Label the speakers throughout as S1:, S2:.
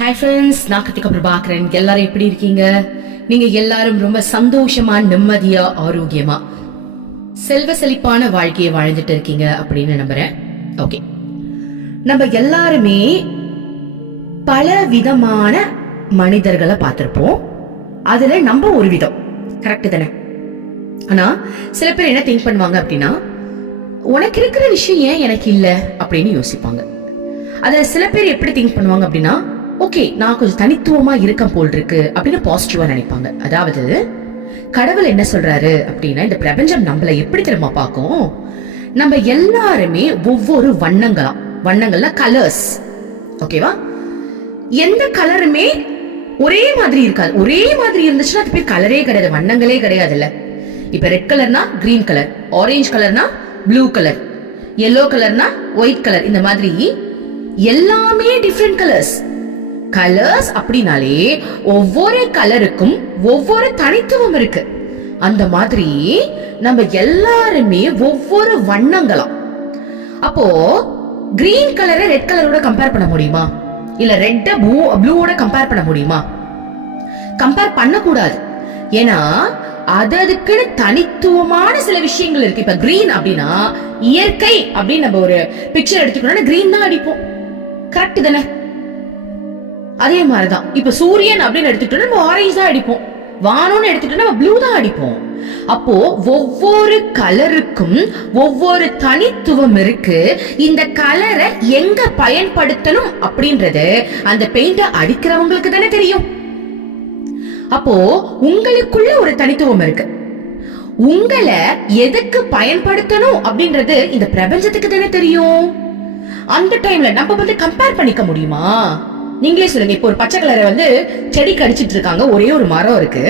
S1: Hi friends நான் கிருத்திகா பிரபாகரன். எல்லாரும் எப்படி இருக்கீங்க? நீங்க எல்லாரும் ரொம்ப சந்தோஷமா நிம்மதியா ஆரோக்கியமா செல்வ செழிப்பான வாழ்க்கையை வாழ்ந்துட்டு இருக்கீங்க அப்படின்னு நம்புறேன். ஓகே நம்ம எல்லாருமே பல விதமான மனிதர்களை பார்த்திருப்போம். அதுல நம்ம ஒரு விதம். கரெக்ட் தானே? ஆனா சில பேர் என்ன திங்க் பண்ணுவாங்க அப்படின்னா உனக்கு இருக்கிற விஷயம் ஏன் எனக்கு இல்லை? அப்படின்னு யோசிப்பாங்க. அதுல சில பேர் எப்படி திங்க் பண்ணுவாங்க அப்படின்னா ஓகே நான் கொஞ்சம் தனித்துவமா இருக்க போல் இருக்கு அப்படின்னு பாசிட்டிவா நினைப்பாங்க. அதாவது கடவுள் என்ன சொல்றாரு அப்படின்னா இந்த பிரபஞ்சம் நம்மள எப்படி தெரியுமா பார்க்கும்? நம்ம எல்லாருமே ஒவ்வொரு வண்ணங்களா வண்ணங்கள்னா கலர்ஸ் ஓகேவா எந்த கலருமே ஒரே மாதிரி இருக்காது. ஒரே மாதிரி இருந்துச்சுன்னா அது பேர் கலரே கிடையாது வண்ணங்களே கிடையாதுல்ல. இப்ப ரெட் கலர்னா கிரீன் கலர் ஆரஞ்சு கலர்னா ப்ளூ கலர் எல்லோ கலர்னா ஒயிட் கலர் இந்த மாதிரி எல்லாமே டிஃப்ரெண்ட் கலர்ஸ் கலர்ஸ் அப்படின்னாலே ஒவ்வொரு கலருக்கும் ஒவ்வொரு தனித்துவம் இருக்கு. அந்த மாதிரி நம்ம எல்லாருமே ஒவ்வொரு வண்ணங்களாம். அப்போ கிரீன் கலரை ரெட் கலரோட கம்பேர் பண்ண முடியுமா? இல்ல ரெட்ட ப்ளூ ப்ளூவோட கம்பேர் பண்ண முடியுமா? கம்பேர் பண்ணக்கூடாது. ஏன்னா அது அதுக்குன்னு தனித்துவமான சில விஷயங்கள் இருக்கு. இப்ப கிரீன் அப்படின்னா இயற்கை அப்படின்னு நம்ம ஒரு பிக்சர் எடுத்துக்கணும்னா கிரீன் தான் அடிப்போம். கரெக்ட் தானே? அதே மாதிரிதான். இப்ப சூரியன் அப்படின்னு எடுத்துக்கிட்டோம்னா நம்ம ஆரஞ்சு தான் அடிப்போம். வானம்னு எடுத்துக்கிட்டோம்னா நம்ம ப்ளூ தான் அடிப்போம். அப்போ ஒவ்வொரு கலருக்கும் ஒவ்வொரு தனித்துவம் இருக்கு. இந்த கலரை எங்க பயன்படுத்தணும் அப்படின்றது அந்த பெயிண்ட அடிக்கிறவங்களுக்கு தானே தெரியும். அப்போ உங்களுக்குள்ள ஒரு தனித்துவம் இருக்கு. உங்களை எதுக்கு பயன்படுத்தணும் அப்படின்றது இந்த பிரபஞ்சத்துக்கு தானே தெரியும். அந்த டைம்ல நம்ம வந்து கம்பேர் பண்ணிக்க முடியுமா? நீங்களே சொல்லுங்க. இப்போ ஒரு பச்சை கலரை வந்து செடிக்கு அடிச்சிட்டு இருக்காங்க. ஒரே ஒரு மரம் இருக்கு.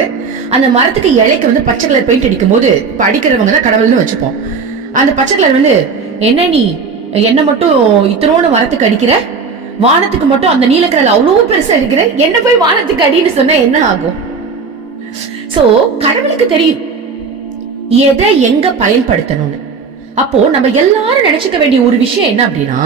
S1: அந்த மரத்துக்கு இலைக்கு வந்து பச்சை கலர் பெயிண்ட் அடிக்கும் போது இப்போ அடிக்கிறவங்க தான் கடவுள்னு வச்சுப்போம். அந்த பச்சை கலர் வந்து என்ன நீ? என்ன மட்டும் இத்தனோட மரத்துக்கு அடிக்கிற? வானத்துக்கு மட்டும் அந்த நீலக்கடல் அவ்வளவு பெருசா இருக்கிற என்ன போய் வானத்துக்கு அடின்னு சொன்னா என்ன ஆகும்? சோ கடவுளுக்கு தெரியும். எதை எங்க பயன்படுத்தணும்னு. அப்போ நம்ம எல்லாரும் நினைச்சுக்க வேண்டிய ஒரு விஷயம் என்ன அப்படின்னா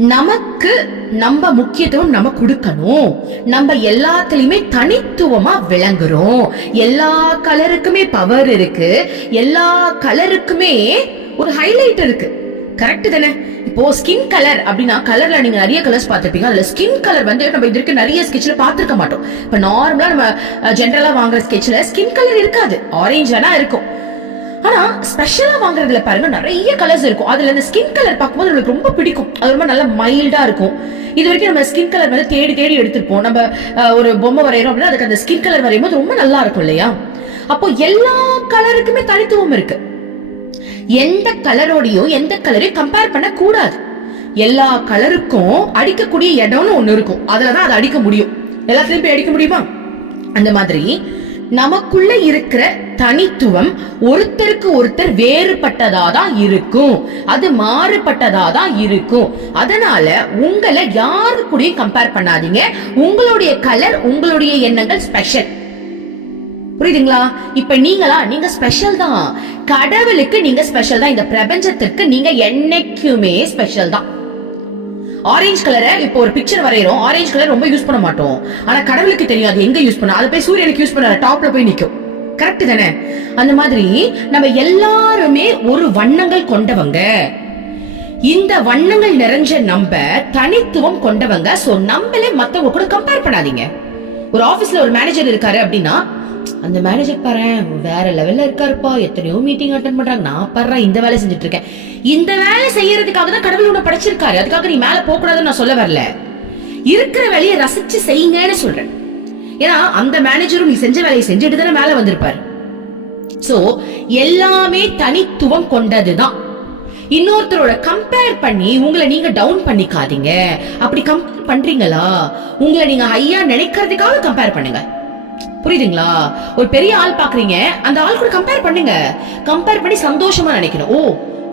S1: நமக்கு நம்ம முக்கியத்துவம் நம்ம கொடுக்கணும். நம்ம எல்லாத்துலயுமே தனித்துவமா விளங்குறோம். எல்லா கலருக்குமே பவர் இருக்கு. எல்லா கலருக்குமே ஒரு ஹைலைட் இருக்கு. கரெக்ட் தானே? இப்போ ஸ்கின் கலர் அப்படின்னா கலர்ல நீங்க நிறைய கலர்ஸ் பார்த்துருப்பீங்க. அதுல ஸ்கின் கலர் வந்து நம்ம இதற்கு நிறைய ஸ்கெட்ச்ல பார்த்துருக்க மாட்டோம். இப்ப நார்மலா நம்ம ஜென்ரலா வாங்குற ஸ்கெட்ச்ல ஸ்கின் கலர் இருக்காது. ஆரஞ்சு வேணா இருக்கும். ஆனா ஸ்பெஷலா வாங்குறதுல பாருங்க நிறைய கலர்ஸ் இருக்கும். அதுல இந்த ஸ்கின் கலர் பார்க்கும்போது நம்மளுக்கு ரொம்ப பிடிக்கும். அது ரொம்ப நல்லா மைல்டா இருக்கும். இது வரைக்கும் நம்ம ஸ்கின் கலர் வந்து தேடி தேடி எடுத்திருப்போம். நம்ம ஒரு பொம்மை வரைகிறோம் அப்படின்னா அதுக்கு அந்த ஸ்கின் கலர் வரையும் போது ரொம்ப நல்லா இருக்கும் இல்லையா? அப்போ எல்லா கலருக்குமே தனித்துவம் இருக்கு. எந்த கலரோடையும் எந்த கலரையும் கம்பேர் பண்ண கூடாது எல்லா கலருக்கும் அடிக்கக்கூடிய இடம்னு ஒன்று இருக்கும். அதில் தான் அதை அடிக்க முடியும். எல்லாத்துலேயும் போய் அடிக்க முடியுமா? அந்த மாதிரி நமக்குள்ள இருக்கிற தனித்துவம் ஒருத்தருக்கு ஒருத்தர் வேறுபட்டதா தான் இருக்கும். அது மாறுபட்டதா தான் இருக்கும். அதனால உங்களை யாரு கூடயும் கம்பேர் பண்ணாதீங்க. உங்களுடைய கலர் உங்களுடைய எண்ணங்கள் ஸ்பெஷல் புரியுதுங்களா? இப்ப நீங்களா நீங்க ஸ்பெஷல் தான். கடவுளுக்கு நீங்க ஸ்பெஷல் தான். இந்த பிரபஞ்சத்திற்கு நீங்க என்னைக்குமே ஸ்பெஷல் தான். ஆரஞ்சு கலரை இப்போ ஒரு பிக்சர் வரைகிறோம் ஆரஞ்சு கலர் ரொம்ப யூஸ் பண்ண மாட்டோம். ஆனா கடவுளுக்கு தெரியும் அது எங்க யூஸ் பண்ண. அதை போய் சூரியனுக்கு யூஸ் பண்ண டாப்ல போய் நிற்கும் கரெக்ட் தானே? அந்த மாதிரி நம்ம எல்லாருமே ஒரு வண்ணங்கள் கொண்டவங்க. இந்த வண்ணங்கள் நிறைஞ்ச நம்ம தனித்துவம் கொண்டவங்க. சோ நம்மளே மத்தவங்க கூட கம்பேர் பண்ணாதீங்க. ஒரு ஆபீஸ்ல ஒரு மேனேஜர் இருக்காரு அப்படின்னா அந்த மேனேஜர் பாரு வேற லெவல்ல இருக்காருப்பா. எத்தனையோ மீட்டிங் அட்டன் பண்றாங்க. நான் பாரு இந்த வேலை செஞ்சுட்டு இருக்கேன் இந்த வேலை செய்யறதுக்காக தான் கடவுள் உன்னை படைச்சிருக்காரு. அதுக்காக நீ மேல போக கூடாதுன்னு நான் சொல்ல வரல. இருக்கிற வேலையை ரசிச்சு செய்யுங்கன்னு சொல்றேன். ஏன்னா அந்த மேனேஜரும் நீ செஞ்ச வேலையை செஞ்சுட்டு தானே மேல வந்திருப்பாரு. சோ எல்லாமே தனித்துவம் கொண்டதுதான். இன்னொருத்தரோட கம்பேர் பண்ணி உங்களை நீங்க டவுன் பண்ணிக்காதீங்க. அப்படி கம்பேர் பண்றீங்களா? உங்களை நீங்க ஹையா நினைக்கிறதுக்காக கம்பேர் பண்ணுங்க. புரியுதுங்களா? ஒரு பெரிய ஆள் பாக்குறீங்க அந்த ஆள் கூட கம்பேர் பண்ணுங்க. கம்பேர் பண்ணி சந்தோஷமா நினைக்கணும். ஓ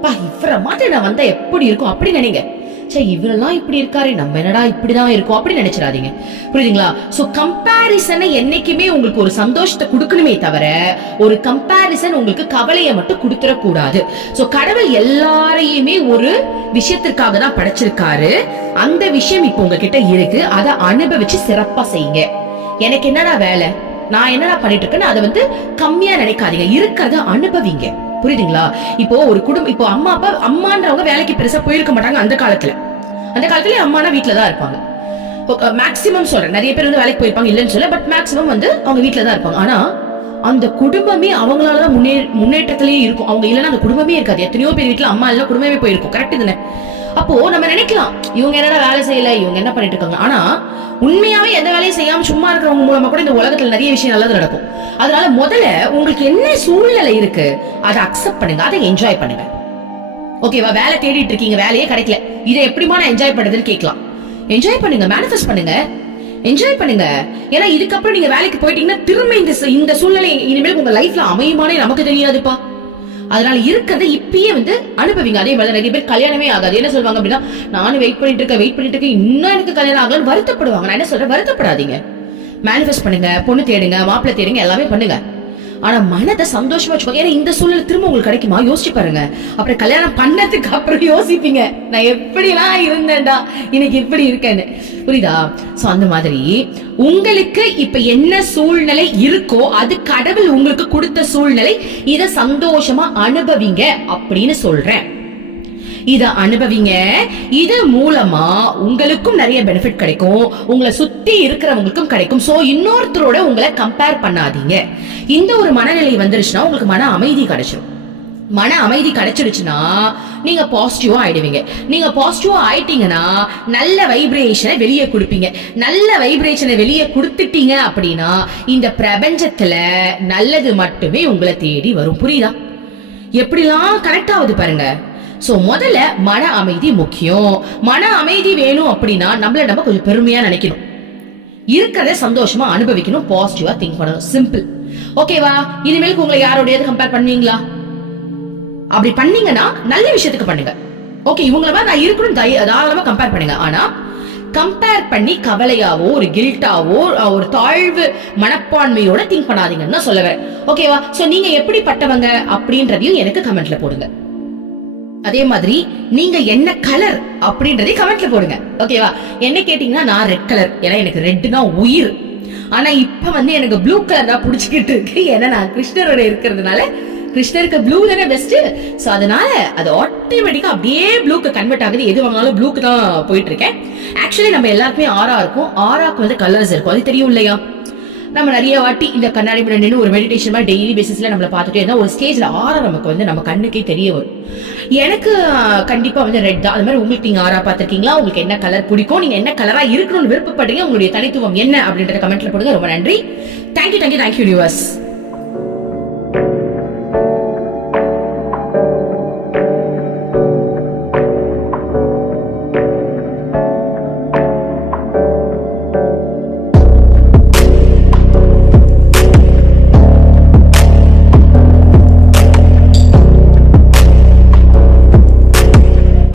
S1: பா இவர மாதிரி நான் வந்தா எப்படி இருக்கும்? அப்படி நினைங்க சே இவரெல்லாம் இப்படி இருக்காரு நம்ம என்னடா இப்படிதான் இருக்கோம்? அப்படி நினைச்சிடாதீங்க. புரியுதுங்களா? சோ கம்பேரிசனை என்னைக்குமே உங்களுக்கு ஒரு சந்தோஷத்தை கொடுக்கணுமே தவிர ஒரு கம்பேரிசன் உங்களுக்கு கவலையை மட்டும் கொடுத்துட கூடாது சோ கடவுள் எல்லாரையுமே ஒரு விஷயத்திற்காக தான் படைச்சிருக்காரு. அந்த விஷயம் இப்போ உங்ககிட்ட இருக்கு. அதை அனுபவிச்சு சிறப்பா செய்யுங்க. எனக்கு என்னடா வேலை? நான் என்னடா பண்ணிட்டு இருக்கேன்னு அதை வந்து கம்மியா நினைக்காதீங்க. இருக்கிறத அனுபவிங்க. புரியுதுங்களா? இப்போ ஒரு குடும்பம் இப்போ அம்மா அப்பா அம்மான்றவங்க வேலைக்கு பெருசா போயிருக்க மாட்டாங்க அந்த காலத்துல. அந்த காலத்துல அம்மானா வீட்டுல தான் இருப்பாங்க. மேக்சிமம் சொல்றேன். நிறைய பேர் வந்து வேலைக்கு போயிருப்பாங்க இல்லைன்னு சொல்ல பட் மேக்சிமம் வந்து அவங்க வீட்டில் தான் இருப்பாங்க. ஆனா அந்த குடும்பமே அவங்களாலதான் முன்னே முன்னேற்றத்திலேயே இருக்கும். அவங்க இல்லைன்னா அந்த குடும்பமே இருக்காது. எத்தனையோ பேர் வீட்டில் அம்மா இல்ல குடும்பமே போயிருக்கும். கரெக்ட் தானே? அப்போ நம்ம நினைக்கலாம் இவங்க என்னடா வேலை செய்யல இவங்க என்ன பண்ணிட்டு இருக்காங்க. ஆனா உண்மையாவே எந்த வேலையும் செய்யாம சும்மா இருக்கிறவங்க மூலமா கூட இந்த உலகத்துல நிறைய விஷயம் நல்லது நடக்கும். அதனால முதல்ல உங்களுக்கு என்ன சூழ்நிலை இருக்கு அதை அக்செப்ட் பண்ணுங்க அதை என்ஜாய் பண்ணுங்க. ஓகேவா வேலை தேடிட்டு இருக்கீங்க வேலையே கிடைக்கல. இதை எப்படிமா நான் என்ஜாய் பண்ணுறதுன்னு கேட்கலாம். என்ஜாய் பண்ணுங்க மேனிஃபெஸ்ட் பண்ணுங்க. என்ஜாய் பண்ணுங்க. ஏன்னா இதுக்கப்புறம் நீங்க வேலைக்கு போயிட்டீங்கன்னா திரும்ப இந்த இந்த சூழ்நிலை இனிமேல் உங்க லைஃப்ல அமையுமானே நமக்கு தெரியாதுப்பா. அதனால இருக்கிறத இப்பயே வந்து அனுபவிங்க. அதே மாதிரி நிறைய பேர் கல்யாணமே ஆகாது. என்ன சொல்லுவாங்க அப்படின்னா நானும் வெயிட் பண்ணிட்டு இருக்கேன் வெயிட் பண்ணிட்டு இருக்கேன். இன்னும் எனக்கு கல்யாணம் ஆகலன்னு வருத்தப்படுவாங்க. நான் என்ன சொல்றேன்? வருத்தப்படாதீங்க. மேனிஃபெஸ்ட் பண்ணுங்க பொண்ணு தேடுங்க மாப்பிள்ளை தேடுங்க எல்லாமே பண்ணுங்க. ஆனா மனதை சந்தோஷமா வச்சுக்கோங்க ஏன்னா இந்த சூழ்நிலை திரும்ப உங்களுக்கு கிடைக்குமா? யோசிச்சு பாருங்க. அப்புறம் கல்யாணம் பண்ணதுக்கு அப்புறம் யோசிப்பீங்க. நான் எப்படிலாம் இருந்தேன்டா? இன்னைக்கு இப்படி இருக்கேன்னு. புரியுதா? சோ அந்த மாதிரி உங்களுக்கு இப்ப என்ன சூழ்நிலை இருக்கோ அது கடவுள் உங்களுக்கு கொடுத்த சூழ்நிலை இதை சந்தோஷமா அனுபவிங்க அப்படின்னு சொல்றேன். இத அனுபவிங்க. இது மூலமா உங்களுக்கும் நிறைய பெனிஃபிட் கிடைக்கும். உங்களை சுத்தி இருக்கிறவங்களுக்கும் கிடைக்கும். சோ இன்னொருத்தரோட உங்களை கம்பேர் பண்ணாதீங்க. இந்த ஒரு மனநிலை வந்துருச்சுன்னா உங்களுக்கு மன அமைதி கிடைச்சிடும் மன அமைதி கிடைச்சிருச்சுன்னா நீங்க பாசிட்டிவா ஆயிடுவீங்க. நீங்க பாசிட்டிவா ஆயிட்டீங்கன்னா நல்ல வைப்ரேஷனை வெளியே கொடுப்பீங்க. நல்ல வைப்ரேஷனை வெளியே கொடுத்துட்டீங்க அப்படின்னா இந்த பிரபஞ்சத்துல நல்லது மட்டுமே உங்களை தேடி வரும். புரியுதா? எப்படிலாம் கனெக்ட் ஆகுது பாருங்க. ஸோ முதல்ல மன அமைதி முக்கியம். மன அமைதி வேணும் அப்படின்னா நம்மள நம்ம கொஞ்சம் பெருமையா நினைக்கணும். இருக்கிறத சந்தோஷமா அனுபவிக்கணும். பாசிட்டிவா திங்க் பண்ணணும். சிம்பிள் ஓகேவா இனிமேலுக்கு உங்களை யாரோடையாவது கம்பேர் பண்ணுவீங்களா? அப்படி பண்ணீங்கன்னா நல்ல விஷயத்துக்கு பண்ணுங்க. ஓகே இவங்கள மாதிரி நான் இருக்கணும். தாராளமா கம்பேர் பண்ணுங்க. ஆனா கம்பேர் பண்ணி கவலையாவோ ஒரு கில்ட்டாவோ ஒரு தாழ்வு மனப்பான்மையோட திங்க் பண்ணாதீங்கன்னு தான் சொல்ல வரேன் ஓகேவா ஸோ நீங்க எப்படிப்பட்டவங்க அப்படின்றதையும் எனக்கு கமெண்ட்ல போடுங்க. அதே மாதிரி நீங்க என்ன கலர் அப்படின்றதே கமெண்ட்ல போடுங்க. ஓகேவா என்ன கேட்டீங்கன்னா நான் ரெட் கலர் ஏன்னா எனக்கு ரெட்னா உயிர். ஆனா இப்ப வந்து எனக்கு ப்ளூ கலர் தான் பிடிச்சிக்கிட்டு இருக்கு. ஏன்னா நான் கிருஷ்ணரோட இருக்கிறதுனால கிருஷ்ணருக்கு ப்ளூ தானே பெஸ்ட் ஸோ அதனால அது ஆட்டோமேட்டிக்கா அப்படியே ப்ளூக்கு கன்வெர்ட் ஆகுது. எது வாங்கினாலும் ப்ளூக்கு தான் போயிட்டு இருக்கேன். ஆக்சுவலி நம்ம எல்லாருக்குமே ஆரா இருக்கும். ஆராக்கு வந்து கலர்ஸ் இருக்கும். அது தெரியும் இல்லையா? நம்ம நிறைய வாட்டி இந்த கண்ணாடி முன்னாடி ஒரு மெடிடேஷன் மாதிரி டெய்லி பேசிஸ்ல நம்ம பார்த்துட்டே இருந்தா ஒரு ஸ்டேஜ்ல ஆறா நமக்கு வந்து நம்ம கண்ணுக்கே தெரிய வரும். எனக்கு கண்டிப்பாக கண்டிப்பா வந்து ரெட் தான். அது மாதிரி உங்களுக்கு நீங்க ஆறா பார்த்திருக்கீங்களா? உங்களுக்கு என்ன கலர் பிடிக்கும்? நீங்க என்ன கலரா இருக்கணும்னு விருப்பப்படுறீங்க? உங்களுடைய தனித்துவம் என்ன? அப்படின்றத கமெண்ட்ல போடுங்க. ரொம்ப நன்றி. Thank you thank you thank you universe